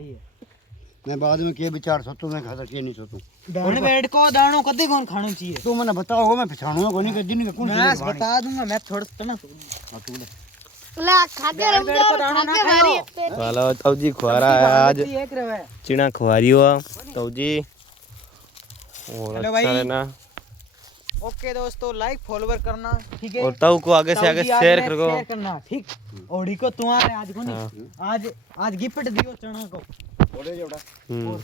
सही है। मैं बाद में के विचार सोचूं मैं खाता के नहीं सोचूं। उन बैठ को दानो कदे कौन खाना चाहिए तू मैंने बताओ मैं पहचानूंगा कोई नहीं कि दिन का कौन मैं बता दूंगा मैं थोड़ा तना हां तू ला खाके रमजान खाके मारी वाला तौजी खुआरा है आज एक रहे चिना खुआरी हुआ तौजी और हेलो अच्छा भाई। है ना। ओके दोस्तों लाइक फॉलोवर करना ठीक है और ताऊ को आगे से आगे शेयर करो शेयर करना ठीक। ओडी को तुम्हारे आज को नहीं आज गिफ्ट दियो चना को थोड़े जोड़ा हम्म